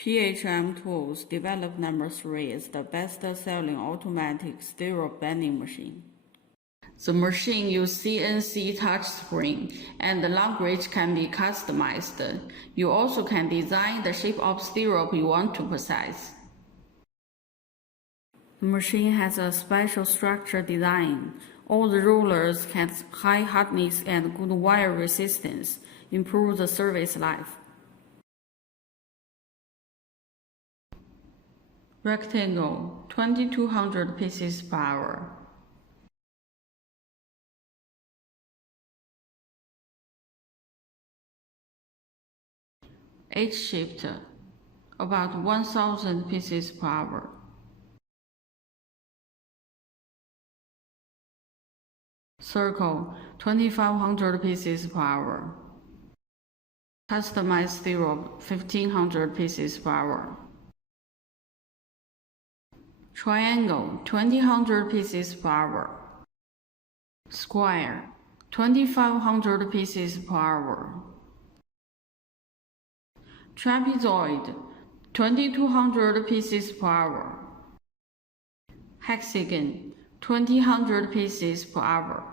PHM Tools developed number 3 is the best-selling automatic stereo bending machine. The machine uses CNC touchscreen, and the long reach can be customized. You also can design the shape of stirrup you want to process. The machine has a special structure design. All the rollers have high hardness and good wire resistance, improve the service life. Rectangle, 2200 pieces per hour. H-shaped, about 1000 pieces per hour. Circle, 2500 pieces per hour. Customized stirrup, 1500 pieces per hour. Triangle, 2000 pieces per hour. Square, 2500 pieces per hour. Trapezoid, 2200 pieces per hour. Hexagon, 2000 pieces per hour.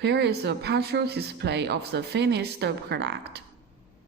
Here is a partial display of the finished product.